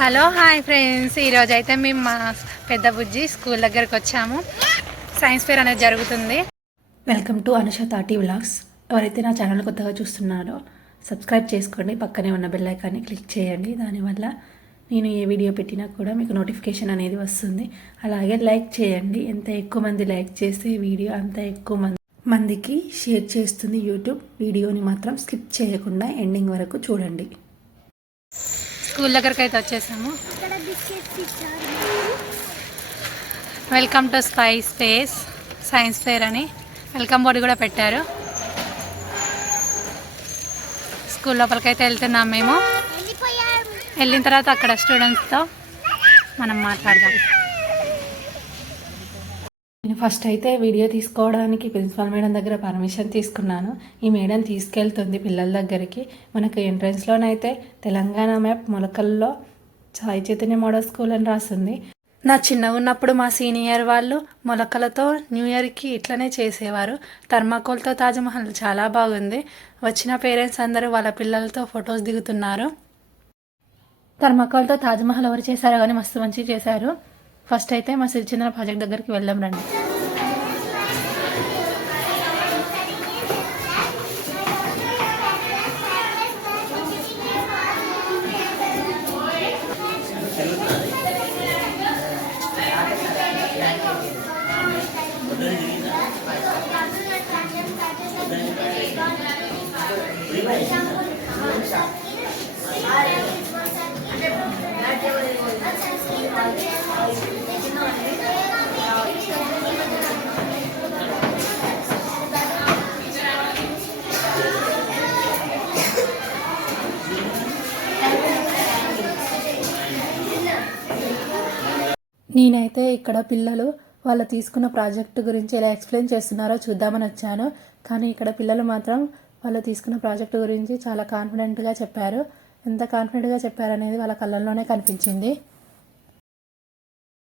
Hello hi friends, ఈరోజు అయితే మేము మా పెద్ద బుజ్జి స్కూల్ దగ్గరికి వచ్చాము. సైన్స్ ఫేర్ అనేది జరుగుతుంది. వెల్కమ్ టు అనుష తాటి వ్లాగ్స్. ఎవరైతే నా ఛానల్ కొత్తగా చూస్తున్నారో సబ్స్క్రైబ్ చేసుకోండి, పక్కనే ఉన్న బెల్ ఐకాన్ని క్లిక్ చేయండి. దానివల్ల నేను ఏ వీడియో పెట్టినా కూడా మీకు నోటిఫికేషన్ అనేది వస్తుంది. అలాగే లైక్ చేయండి. ఎంత ఎక్కువ మంది లైక్ చేస్తే వీడియో అంత ఎక్కువ మందికి షేర్ చేస్తుంది యూట్యూబ్. వీడియోని మాత్రం స్కిప్ చేయకుండా ఎండింగ్ వరకు చూడండి. స్కూల్ దగ్గరికి అయితే వచ్చేసాము. Welcome to space science fair అని వెల్కమ్ బోర్డు కూడా పెట్టారు. స్కూల్ లోపలికైతే వెళ్తున్నాం మేము. వెళ్ళిన తర్వాత అక్కడ స్టూడెంట్స్తో మనం మాట్లాడదాం. నేను ఫస్ట్ అయితే వీడియో తీసుకోవడానికి ప్రిన్సిపల్ మేడం దగ్గర పర్మిషన్ తీసుకున్నాను. ఈ మేడం తీసుకెళ్తుంది పిల్లల దగ్గరికి. మనకు ఎంట్రన్స్లోనైతే తెలంగాణ మ్యాప్ మొలకల్లో సాయి చైతన్య మోడల్ స్కూల్ అని రాస్తుంది. నా చిన్నగా ఉన్నప్పుడు మా సీనియర్ వాళ్ళు మొలకలతో న్యూ ఇయర్కి ఇట్లనే చేసేవారు. థర్మాకోల్తో తాజ్మహల్ చాలా బాగుంది. వచ్చిన పేరెంట్స్ అందరూ వాళ్ళ పిల్లలతో ఫొటోస్ దిగుతున్నారు. థర్మాకోల్తో తాజ్మహల్ ఎవరు చేశారో కానీ మస్తు మంచిగా చేశారు. ఫస్ట్ అయితే మా సిరిచంద్ర ప్రాజెక్ట్ దగ్గరికి వెళ్దాం రండి. నేనైతే ఇక్కడ పిల్లలు వాళ్ళు తీసుకున్న ప్రాజెక్టు గురించి ఎలా ఎక్స్ప్లెయిన్ చేస్తున్నారో చూద్దామని వచ్చాను. కానీ ఇక్కడ పిల్లలు మాత్రం వాళ్ళు తీసుకున్న ప్రాజెక్టు గురించి చాలా కాన్ఫిడెంట్గా చెప్పారు. ఎంత కాన్ఫిడెంట్గా చెప్పారనేది వాళ్ళ కళ్ళల్లోనే కనిపించింది.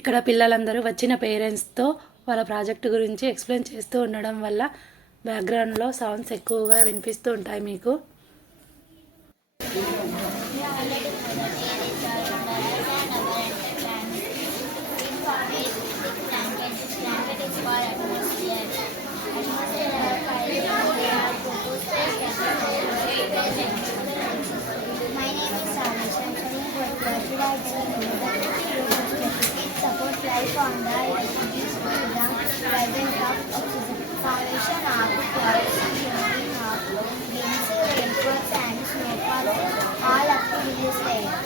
ఇక్కడ పిల్లలందరూ వచ్చిన పేరెంట్స్తో వాళ్ళ ప్రాజెక్టు గురించి ఎక్స్ప్లెయిన్ చేస్తూ ఉండడం వల్ల బ్యాక్గ్రౌండ్లో సౌండ్స్ ఎక్కువగా వినిపిస్తూ ఉంటాయి మీకు. Life on the these program present of oxygen formation of clouds, heating of winds, rainfalls and snowfalls all up to this layer.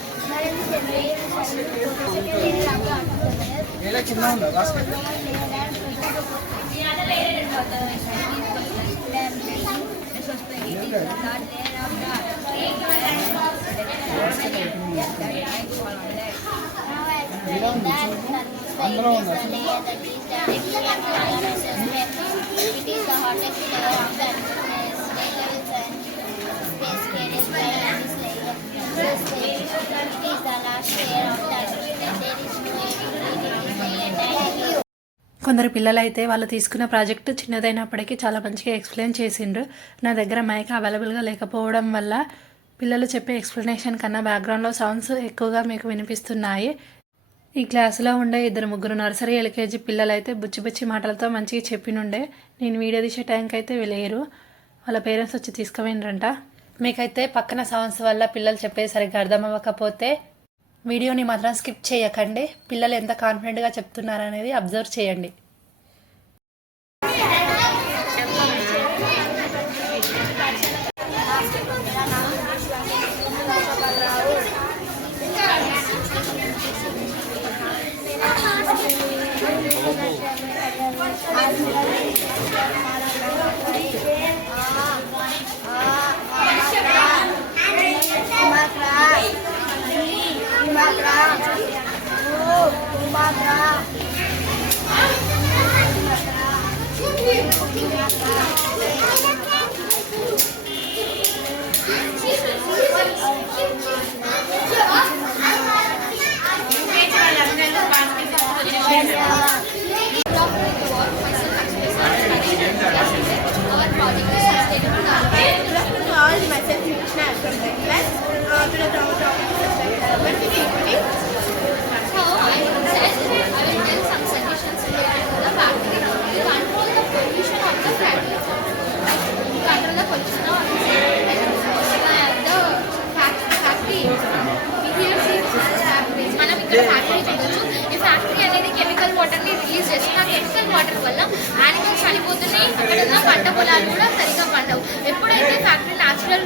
అందరూ ఉన్నారు. It is the hottest layer of the space carried by this layer. It is the last layer of the atmosphere. There is no air in the entire. కొందరు పిల్లలు అయితే వాళ్ళు తీసుకున్న ప్రాజెక్టు చిన్నదైనప్పటికీ చాలా మంచిగా ఎక్స్ప్లెయిన్ చేసిండ్రు. నా దగ్గర మైక్ అవైలబుల్గా లేకపోవడం వల్ల పిల్లలు చెప్పే ఎక్స్ప్లెనేషన్ కన్నా బ్యాక్గ్రౌండ్లో సౌండ్స్ ఎక్కువగా మీకు వినిపిస్తున్నాయి. ఈ క్లాసులో ఉండే 2-3 నర్సరీ ఎల్కేజీ పిల్లలు అయితే బుచ్చి మాటలతో మంచిగా చెప్పినుండే. నేను వీడియో తీసే టైంకి అయితే వెళ్ళారు. వాళ్ళ పేరెంట్స్ వచ్చి తీసుకుపోయినరంట. మీకైతే పక్కన సౌండ్స్ వల్ల పిల్లలు చెప్పేది సరిగ్గా అర్థం అవ్వకపోతే వీడియోని మాత్రం స్కిప్ చేయకండి. పిల్లలు ఎంత కాన్ఫిడెంట్గా చెప్తున్నారనేది అబ్జర్వ్ చేయండి. All the myself Krishna from the class to the topic when we కూడా ఫ్యాక్టరీ చూడొచ్చు. ఈ ఫ్యాక్టరీ అనేది కెమికల్ వాటర్ని రిలీజ్ చేస్తుంది. ఆ కెమికల్ వాటర్ వల్ల యానిమల్స్ చనిపోతున్నాయి, అక్కడ ఉన్న పంట పొలాలు కూడా సరిగ్గా పండవు. ఎప్పుడైతే ఫ్యాక్టరీ న్యాచురల్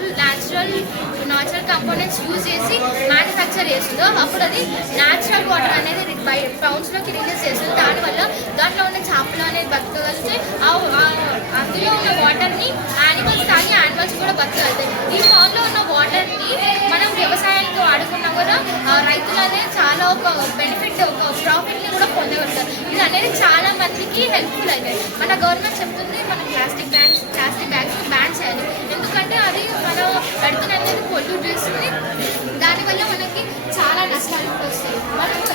కంపోనెంట్స్ యూజ్ చేసి మ్యానుఫ్యాక్చర్ చేస్తుందో అప్పుడు అది న్యాచురల్ వాటర్ అనేది పౌండ్స్లోకి రిలీజ్ చేస్తుంది. దానివల్ల దాంట్లో ఉన్న చేపలు అనేది బతకగలిగితే అందులో ఉన్న వాటర్ని యానిమల్స్ తాగి యానిమల్స్ కూడా బతకగలుగుతాయి. ఈ ఫామ్లో ఉన్న వాటర్ని మనం వ్యవసాయానికి వాడుకున్నా కూడా రైతులు అనేది చాలా ఒక బెనిఫిట్, ఒక ప్రాఫిట్ని కూడా పొందగలుగుతారు. ఇది అనేది చాలా మందికి హెల్ప్ఫుల్ అవుతాయి. మన గవర్నమెంట్ చెప్తుంది మన ప్లాస్టిక్ బ్యాగ్స్ బ్యాన్ చేయాలి. ఎందుకంటే అది మన ఎర్త్ని అనేది పొల్యూట్ చేస్తుంది. దానివల్ల మనకి చాలా నష్టాలు వస్తాయి. మనం ఒక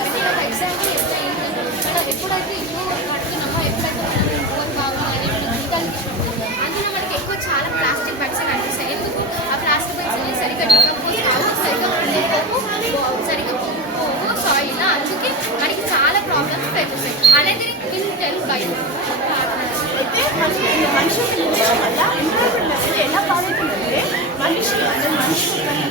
ఎగ్జాంపుల్ ఎట్లయింది, మనం ఎప్పుడైతే ఇల్లు కడుతున్నామో, ఎప్పుడైతే మనం ఇంకోటి కావాలి అందులో మనకి ఎక్కువ చాలా ప్లాస్టిక్ బ్యాగ్స్ కనిపిస్తాయి. ఎందుకు ఆ ప్లాస్టిక్ బ్యాగ్స్ సరిగ్గా డికంపోజ్ కావు, సరిగ్గా పోవు సాయిల్, అందుకే మనకి చాలా ప్రాబ్లమ్స్ పెరుగుతాయి అనేది విల్ టెల్ బై. అయితే మనిషి వల్ల ఎన్విరాన్మెంట్ ఎలా పాడవుతుందంటే మనిషి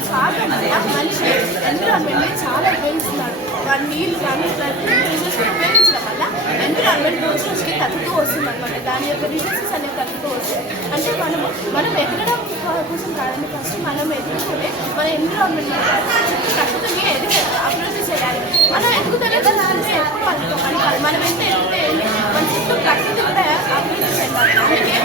స్వార్థం వల్ల మనిషి ఎన్విరాన్మెంట్ చాలా ఉపయోగిస్తున్నాడు. వారి నీళ్ళు కానీ ఉపయోగించడం వల్ల ఎన్విరాన్మెంట్ రోజు రోజుకి తగ్గుతూ వస్తుంది అనమాట. దాని యొక్క రిసోర్సెస్ అనేవి తగ్గుతూ వస్తాయి. అంటే మనం ఎదగడం కోసం కాదండి, ఫస్ట్ మనం ఎదుర్కొనే మన ఎన్విరాన్మెంట్ ప్రకృతిని అభివృద్ధి చేయాలి. మనం ఎదుగుతూనే ఎప్పుడు అనుకోవాలి. మనం ఎంత ఎదిగితే మన చుట్టూ ప్రకృతి కూడా అభివృద్ధి చేయాలి. అందుకే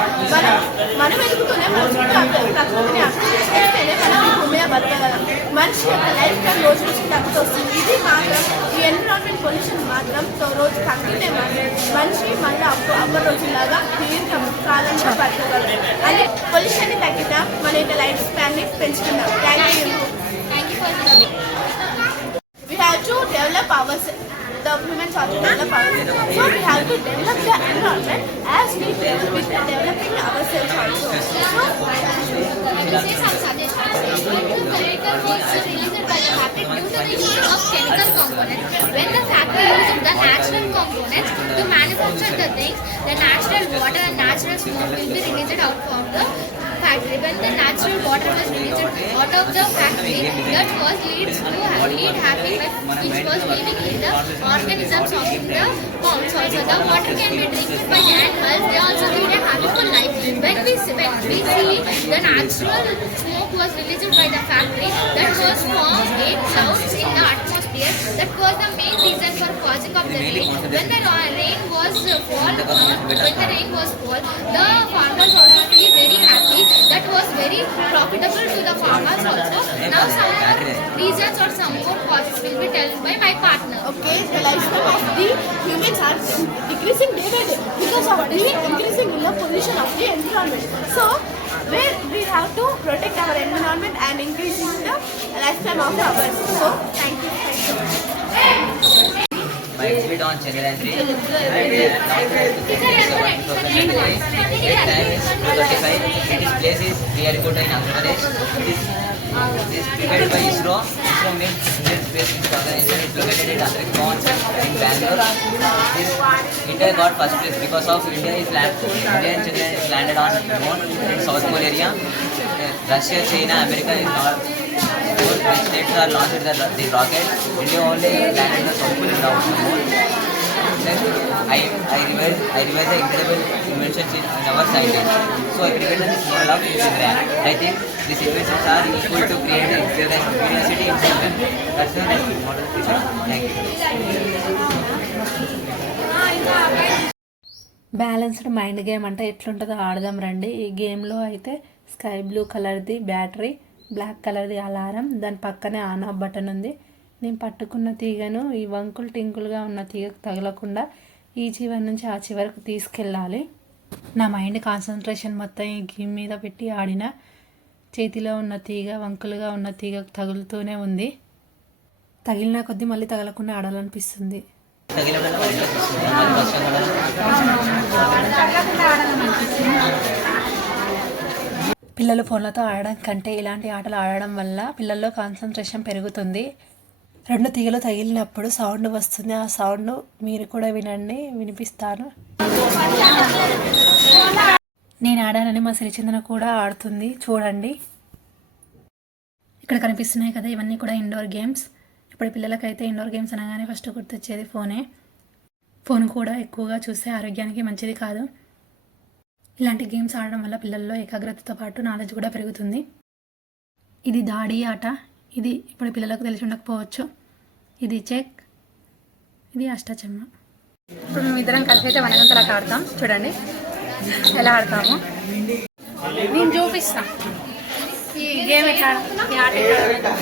మనం ఎదుగుతూనే మన చుట్టూ ప్రకృతిని అభివృద్ధి చేస్తేనే మనం ఈ భూమి మీద బతకగలం. మనిషి యొక్క లైఫ్ టైం రోజు రోజుకి తగ్గుతూ వస్తుంది. ఇది మాత్రం ఈ ఎన్విరాన్మెంట్ పొల్యూషన్ మాత్రం రోజు తగ్గితే మాత్రం మనిషి మళ్ళీ అవ్వ రోజులాగా దీర్ఘకాలంగా బతకగలరు. అంటే పొల్యూషన్ తగ్గిద్దాం, మన యొక్క లైఫ్ స్పాన్ని పెంచుకుందాం. Thank you. We have to develop ourselves. The humans are to develop ourselves. So we have to develop the environment as we with developing ourselves also. So I will say some suggestions. The chemical was released by the factory due to the use of chemical components. When the factory uses the natural components to manufacture the things, the natural water and natural smoke will be released out of the factory. When the natural water was released out of the factory, that was lead happiness which was living in the organisms of the ponds also. The water can be drinking by the animals. They also lead a happy life. When we see the natural smoke was released by the factory, that was formed in clouds in the atmosphere. That was the main reason for causing of the rain. When the rain was fall, the farmers also feel very happy. That was very profitable to the farmers also. Now some more reasons or some more causes will be told by my partner. okay, the lifespan of the humans are decreasing day by day because of the increasing in the pollution of the environment. So we have to protect our environment and increasing the lifespan of ours. So thank you. My speed on Chandrayaan-3 and now time is 2:35. Its place is Sriharikota in Andhra Pradesh. It is prepared by ISRO. ISRO means Indian Space Organization. It is located at Andhra Pradesh in Bangalore. India got first place because of India and Chandrayaan is landed on moon in South Pole area. Russia, China, America is not. Four states are launched the rocket. India only landed the South Pole area of the moon. Next, I revise the incredible inventions in our scientists. So I created this model of Chandrayaan. I think these inventions are useful to create the curiosity in children. That's the model picture. Thank you. Balanced mind game అంటే ఎట్లుంటుందో ఆడదాం రండి. ఈ గేమ్లో అయితే sky blue కలర్ది battery, black కలర్ది అలారం, దాని పక్కనే ఆన్ ఆఫ్ బటన్ ఉంది. నేను పట్టుకున్న తీగను ఈ వంకులు టింకులుగా ఉన్న తీగకు తగలకుండా ఈ చివరి నుంచి ఆ చివరకు తీసుకెళ్ళాలి. నా మైండ్ కాన్సన్ట్రేషన్ మొత్తం ఈ గేమ్ మీద పెట్టి ఆడిన చేతిలో ఉన్న తీగ వంకులుగా ఉన్న తీగకు తగులుతూనే ఉంది. తగిలిన కొద్దీ మళ్ళీ తగలకుండా ఆడాలనిపిస్తుంది. పిల్లలు ఫోన్లతో ఆడడం కంటే ఇలాంటి ఆటలు ఆడడం వల్ల పిల్లల్లో కాన్సన్ట్రేషన్ పెరుగుతుంది. రెండు తీగలు తగిలినప్పుడు సౌండ్ వస్తుంది. ఆ సౌండ్ మీరు కూడా వినండి, వినిపిస్తాను. నేను ఆడానని మా సిరిచందన కూడా ఆడుతుంది, చూడండి. ఇక్కడ కనిపిస్తున్నాయి కదా, ఇవన్నీ కూడా ఇండోర్ గేమ్స్. ఇప్పుడు పిల్లలకైతే ఇండోర్ గేమ్స్ అనగానే ఫస్ట్ గుర్తొచ్చేది ఫోనే. ఫోన్ కూడా ఎక్కువగా చూస్తే ఆరోగ్యానికి మంచిది కాదు. ఇలాంటి గేమ్స్ ఆడడం వల్ల పిల్లల్లో ఏకాగ్రతతో పాటు నాలెడ్జ్ కూడా పెరుగుతుంది. ఇది దాడి ఆట. ఇది ఇప్పుడు పిల్లలకు తెలిసి ఉండకపోవచ్చు. ఇది చెక్, ఇది అష్టాచెమ్మ. ఇప్పుడు మేము ఇద్దరం కలిసి అయితే వనగంతలాగా ఆడతాం. చూడండి ఎలా ఆడతాము. నేను చూపిస్తా ఈ గేమ్ ఎట్లా, ఈ ఆట ఎట్లా.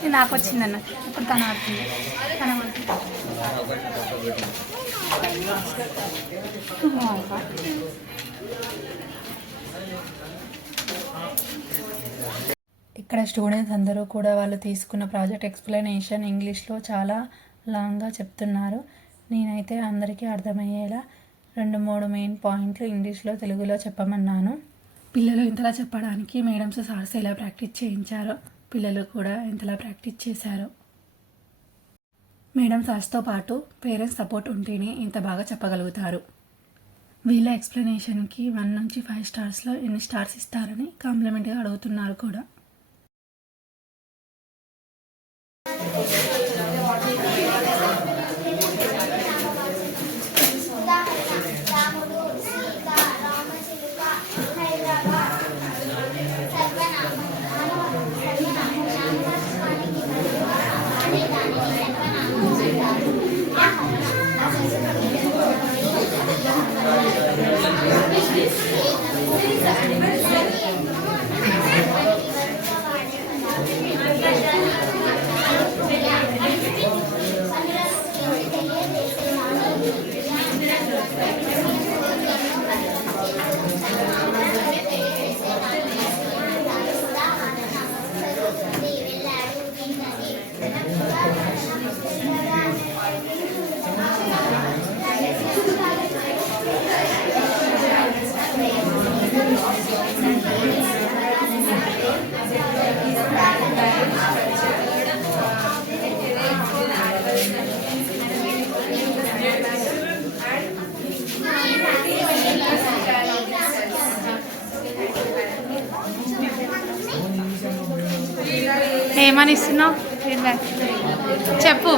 ఇది నాకు వచ్చిందన్న. ఇప్పుడు తను ఆడుతుంది. తను ఇక్కడ స్టూడెంట్స్ అందరూ కూడా వాళ్ళు తీసుకున్న ప్రాజెక్ట్ ఎక్స్ప్లెనేషన్ ఇంగ్లీష్లో చాలా లాంగ్గా చెప్తున్నారు. నేనైతే అందరికీ అర్థమయ్యేలా 2-3 మెయిన్ పాయింట్లు ఇంగ్లీష్లో తెలుగులో చెప్పమన్నాను. పిల్లలు ఇంతలా చెప్పడానికి మేడమ్స్ సార్స్ ఎలా ప్రాక్టీస్ చేయించారో పిల్లలు కూడా ఇంతలా ప్రాక్టీస్ చేశారు. మేడం సార్స్తో పాటు పేరెంట్స్ సపోర్ట్ ఉంటేనే ఇంత బాగా చెప్పగలుగుతారు. వీళ్ళ ఎక్స్ప్లెనేషన్కి 1 నుంచి 5 స్టార్స్లో ఎన్ని స్టార్స్ ఇస్తారని కాంప్లిమెంట్గా అడుగుతున్నారు కూడా. రాముడు, సీత, రామచిలుక, హైదరాబాద్, సర్వనామం. నామవాచకానికి బదులుగా అనేదానిని సర్వనామం అంటారు. ఏమని ఇస్తున్నావు ఫీడ్బ్యాక్ చెప్పు.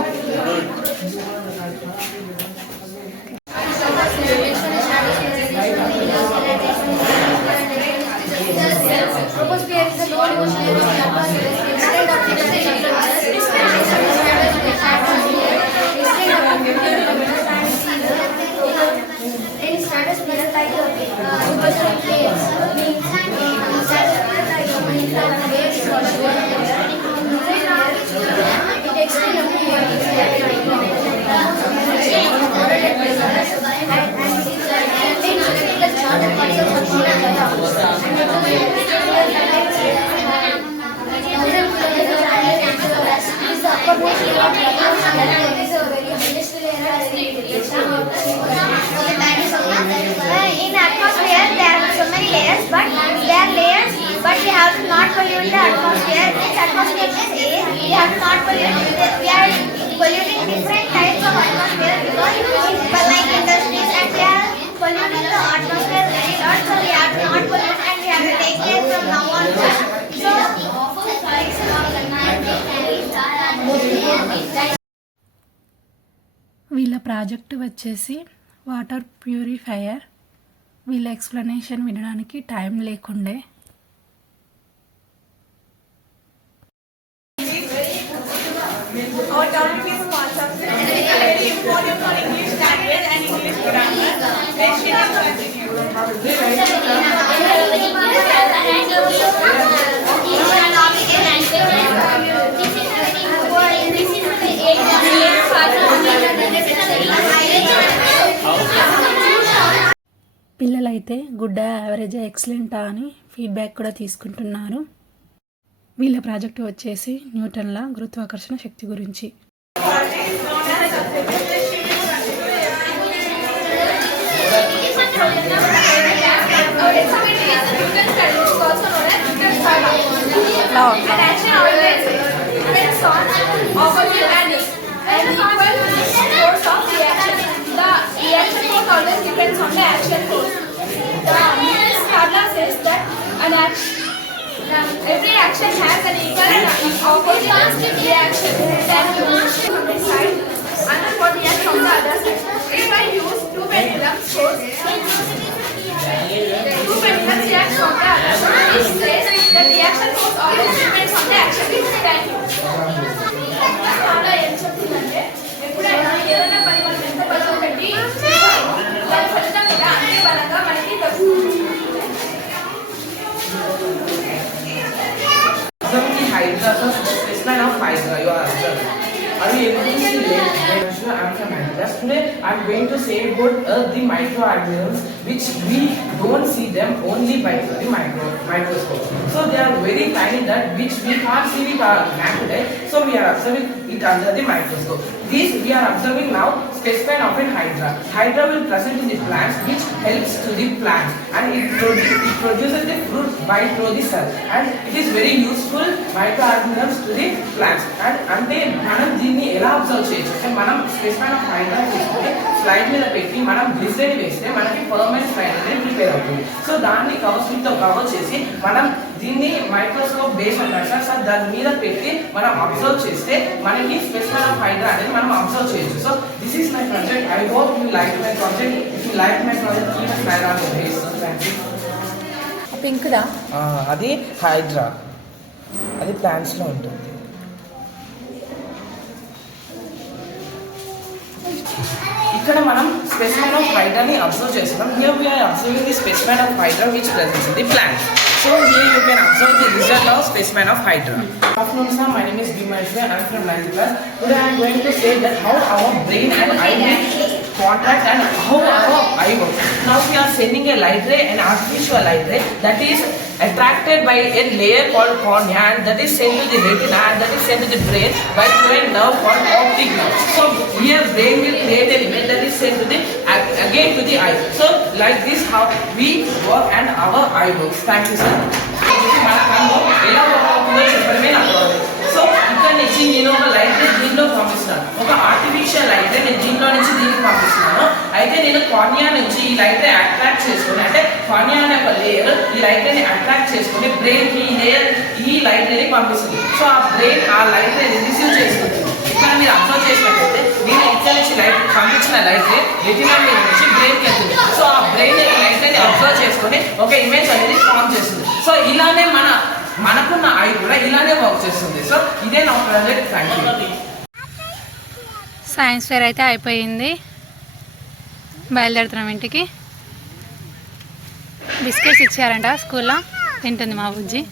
In atmosphere there are so many layers, but they are layers, but we have to not pollute the atmosphere. This atmosphere is air. We have to not pollute. We are polluting different types of atmosphere because, but like industries, and they are polluting the atmosphere very lot. So we have to not pollute, and we have to take care from now on. So. వీళ్ళ ప్రాజెక్ట్ వచ్చేసి water purifier. వీళ్ళ ఎక్స్ప్లెనేషన్ వినడానికి టైం లేకుండే. Our topic is concepts. It is very important for English language and English grammar. Let's continue. పిల్లలైతే good, average, ఎక్సలెంటా అని ఫీడ్బ్యాక్ కూడా తీసుకుంటున్నారు. వీళ్ళ ప్రాజెక్టు వచ్చేసి న్యూటన్ల గురుత్వాకర్షణ శక్తి గురించి. Every action has an equal and opposite reaction. Then you decide and what reacts on the other side. If I use two pendulums, react on the other side. It says the reaction force always depends on the action. Thank you. చాలా ఏం చెప్తుందంటే ఎప్పుడైనా ఏదైనా పని మనం ఎంత బలం పెట్టి దాని ఫలితం కూడా అంతే బలంగా మనకి దొరుకుతుంది. Observing the Hydra, so this kind of Hydra you are observing. Are you able to see late? I am from Hydra. Today I am going to say about the microorganisms which we don't see them only by the microscope. So they are very tiny that which we can't see with our naked eye. So we are observing it under the microscope. This we are observing now specimen of a Hydra. Hydra will present in the plants which helps to the plant and it produces the fruit by through the cell and it is very useful microorganisms to the plants. And ante manam దీన్ని ఎలా అబ్జర్వ్ చేయొచ్చు అంటే మనం specimen of Hydraa తీసుకొని స్లైడ్ మీద పెట్టి మనం గ్లిసరైడ్ వేస్తే మనకి పర్మనెంట్ స్లైడ్ అనేది ప్రిపేర్ అవుతుంది. సో దాన్ని కవర్స్తో కవర్ చేసి మనం దీన్ని మైక్రోస్కోప్ బేస్ అంటారు సార్ దాని మీద పెట్టి మనం అబ్జర్వ్ చేస్తే మనకి స్పెసిమెన్ ఆఫ్ హైడ్రా అనేది మనం అబ్జర్వ్ చేయొచ్చు. So this is my project. I hope you like my project. If you like my project keep a smile on your face. Thank you. పింక్దా అది హైడ్రా, అది ప్లాంట్స్లో ఉంటుంది. ఇక్కడ మనం స్పెసిమెన్ ఆఫ్ హైడ్రాని అబ్జర్వ్ చేస్తున్నాం. Here we are observing the specimen of hydra which presents in the plant. So here you can observe the result of specimen of hydra. Good afternoon sir, my name is Bhimeshwar. I am from 9th class. Today I am going to say that how our brain and eye will contact and how our eye works. Now we are sending a light ray, an artificial light ray that is attracted by a layer called cornea and that is sent to the retina and that is sent to the brain by through a nerve called optic nerve. So here brain will create an image that is sent to the again to the eye. So like this how we work and our eye works. Thank you sir. మన కన్ను ఎలా వర్క్ అవుతుందో చెప్పడమే నా project. So ఇక్కడ నుంచి నేను ఒక లైట్ రే దీనిలో పంపిస్తున్నాను, ఒక ఆర్టిఫిషియల్ లైట్ రే నేను దీంట్లో నుంచి దీనికి పంపిస్తున్నాను. అయితే నేను కార్నియా నుంచి ఈ లైట్ రే అట్రాక్ట్ చేసుకుని అంటే కార్నియా అనే ఒక లేయర్ ఈ లైట్ రేని అట్రాక్ట్ చేసుకుని బ్రెయిన్ కి ఈ లేయర్ ఈ లైట్ రేని పంపిస్తుంది. సో ఆ బ్రెయిన్ ఆ లైట్ రేని రిసీవ్ చేసుకుంటుంది. ఇక్కడ మీరు అబ్జర్వ్ చేసినట్లయితే నేను ఇక్కడ నుంచి లైట్ పంపించిన లైట్ రే రెటినా మీద నుంచి బ్రెయిన్కి వెళ్తుంది. సో ఆ బ్రెయిన్ ఈ లైట్ రేని అబ్జర్వ్ చేసుకుని ఒక ఇమేజ్ అనేది ఫామ్ చేస్తుంది. సో ఇలానే మనకున్న ఐ కూడా ఇలానే వర్క్ చేస్తుంది. సో ఇదే నా project. Thank you. Science fair అయితే అయిపోయింది, బయలుదేరుతున్నాం ఇంటికి. బిస్కెట్స్ ఇచ్చారంట స్కూల్లో, తింటుంది మా బుజ్జి.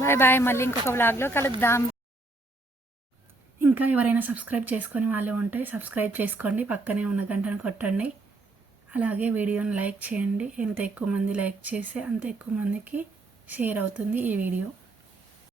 బాయ్ బాయ్, మళ్ళీ ఇంకొక వ్లాగ్లో కలుద్దాం. ఇంకా ఎవరైనా సబ్స్క్రైబ్ చేసుకొని వాళ్ళు ఉంటే సబ్స్క్రైబ్ చేసుకోండి, పక్కనే ఉన్న గంటను కొట్టండి. అలాగే వీడియోని లైక్ చేయండి. ఎంత ఎక్కువ మంది లైక్ చేస్తే అంత ఎక్కువ మందికి షేర్ అవుతుంది ఈ వీడియో.